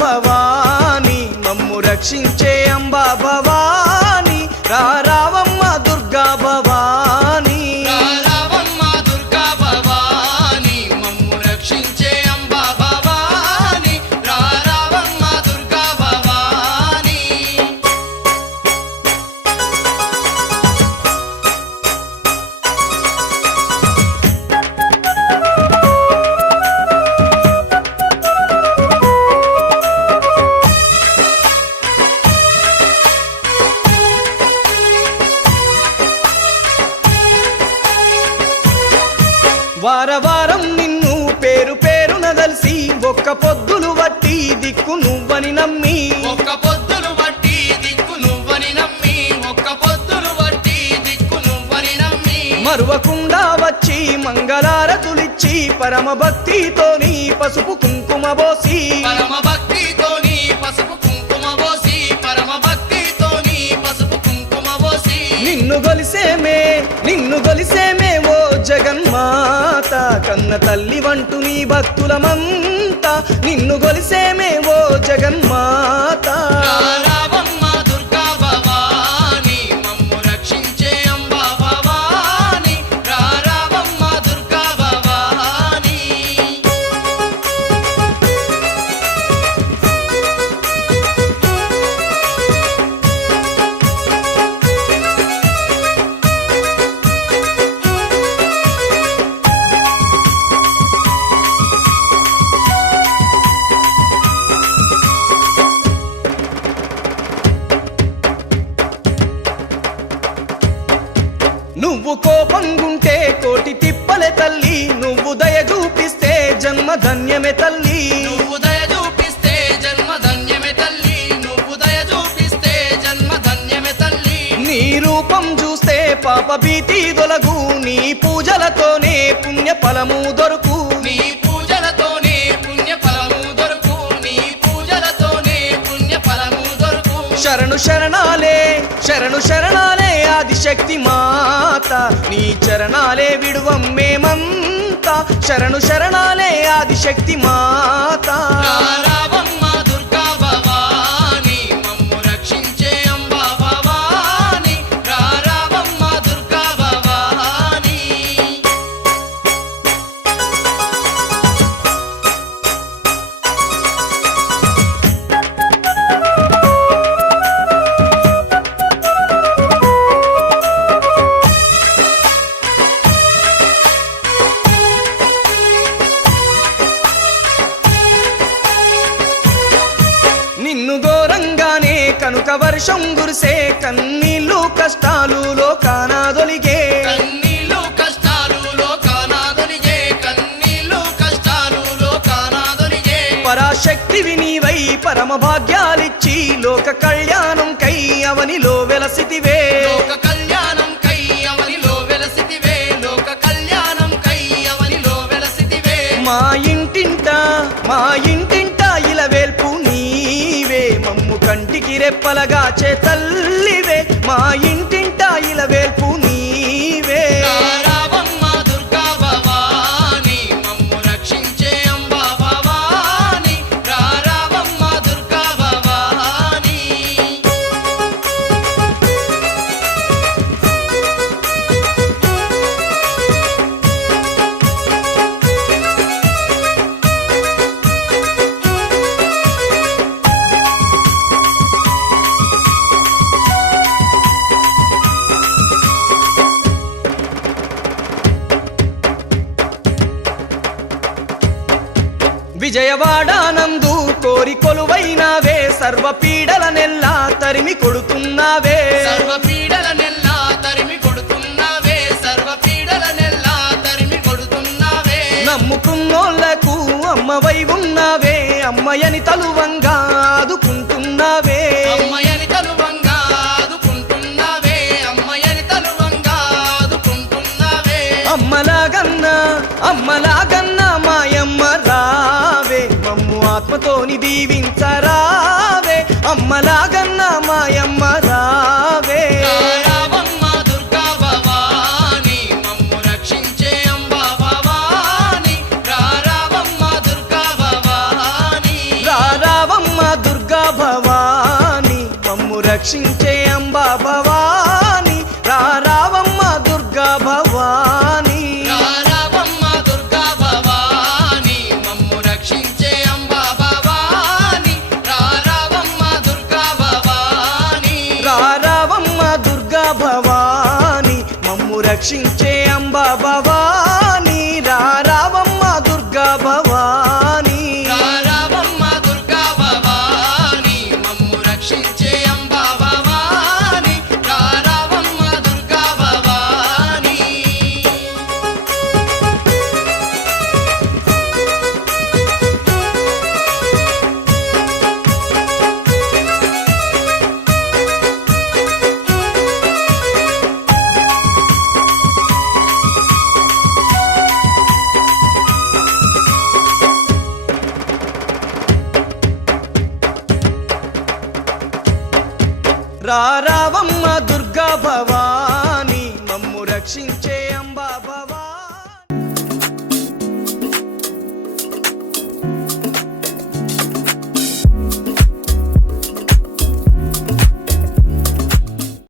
భవాని మమ్ము రక్షించే అంబా భవాని రావమ్మ దుర్గా భవాని రావమ్మ దుర్గా భవాని మమ్ము రక్షించే అంబా భవాని రావమ్మ దుర్గా భవాని వారం నిన్ను పేరు పేరున దలిసి ఒక్క పొద్దులు వట్టి దిక్కు నువ్వని నమ్మి ఒక్క పొద్దులు వట్టి దిక్కు నువ్వని నమ్మి ఒక్క పొద్దులు వట్టి దిక్కు నువ్వని నమ్మి మరువకుండా వచ్చి మంగళారతులిచ్చి పరమ భక్తితోని పసుపు కుంకుమ బోసి పరమ భక్తితోని పసుపు కుంకుమ పోసి పరమ భక్తితోని పసుపు కుంకుమ పోసి నిన్ను గొలిసేమే ఓ జగన్మాత కన్న తల్లి వంటు నీ భక్తులమంతా నిన్ను గొలిసేమే ఓ జగన్మాత రావమ్మ దుర్గా భవాని మమ్ము రక్షించే అంబా భవాని రావమ్మ దుర్గా భవాని నువ్వు కోపంగుంటే కోటి తిప్పలే తల్లి నువ్వు దయ చూపిస్తే జన్మ ధన్యమే తల్లి నువ్వు దయ చూపిస్తే జన్మ ధన్యమే తల్లి నువ్వు దయ చూపిస్తే జన్మ ధన్యమే తల్లి నీ రూపం చూస్తే పాప భీతి దొలగు నీ పూజలతోనే పుణ్య ఫలము దొరుకు నీ పూజలతోనే పుణ్య ఫలము దొరుకు నీ పూజలతోనే పుణ్య ఫలము దొరుకు శరణు శరణాలే ఆదిశక్తి మాత నీ చరణాలే విడువం మేమంతా శరణాలే ఆదిశక్తి మాత రావమ్మ దుర్గా భవాని మమ్ము రక్షించే అంబా భవాని రావమ్మ దుర్గా భవాని నిన్ను ఘోరంగానే కనుక వర్షం గురిసే కన్నీళ్ళు కష్టాలు లోకానాదొలిగే కన్నీళ్ళు కష్టాలు లోకానాదొలిగే కన్నీళ్ళు కష్టాలు లోకానాదొలిగే పరాశక్తివి నీవై పరమ భాగ్యాలిచ్చి లోక కళ్యాణం కై అవనిలో వెలసితివే లోక కళ్యాణం కై అవనిలో వెలసితివే లోక కళ్యాణం కై అవనిలో వెలసితివే మా ఇంటింట ఇలా వేల్పు నీవే మమ్ము కంటికి రెప్పలగాచే తల్లివే మా ఇంటింట ఇలా వేల్పు నీవే రావమ్మ దుర్గా భవాని మమ్ము రక్షించే అంబా భవాని రావమ్మ దుర్గా భవాని విజయవాడానందు కోరి కొలువైనావే సర్వ పీడలనెల్లా తరిమి కొడుతున్నావే సర్వ పీడలనెల్లా తరిమి కొడుతున్నావే సర్వ పీడలనెల్లా తరిమి కొడుతున్నావే నమ్ముకున్నోళ్లకు అమ్మవై ఉన్నావే అమ్మయని తలువంగా ఆదుకుంటున్నావే అమ్మయని తలువంగా ఆదుకుంటున్నావే అమ్మయని తలువంగా ఆదుకుంటున్నావే అమ్మలాగన్నా మాయమ్మ రావే మమ్ము ఆత్మతోని దీవించరావే అమ్మలాగన్నా మాయమ్మ రావే రావమ్మ దుర్గా భవాని మమ్ము రక్షించే అంబా భవాని రావమ్మ దుర్గా భవాని రావమ్మ రక్షించే అంబా భవాని రారావమ్మ దుర్గా భవాని రారావమ్మ దుర్గా భవాని మమ్ము రక్షించే అంబా భవాని రారావమ్మ దుర్గా భవాని రారావమ్మ దుర్గా భవాని మమ్ము రక్షించే అంబా భవాని రారావమ్మ దుర్గా భవాని రారావమ్మ దుర్గా భవాని మమ్ము రక్షించే అంబా భవాని రారావమ్మ దుర్గా భవాని రారావమ్మ దుర్గా భవాని మమ్ము రక్షించే అంబా భవాని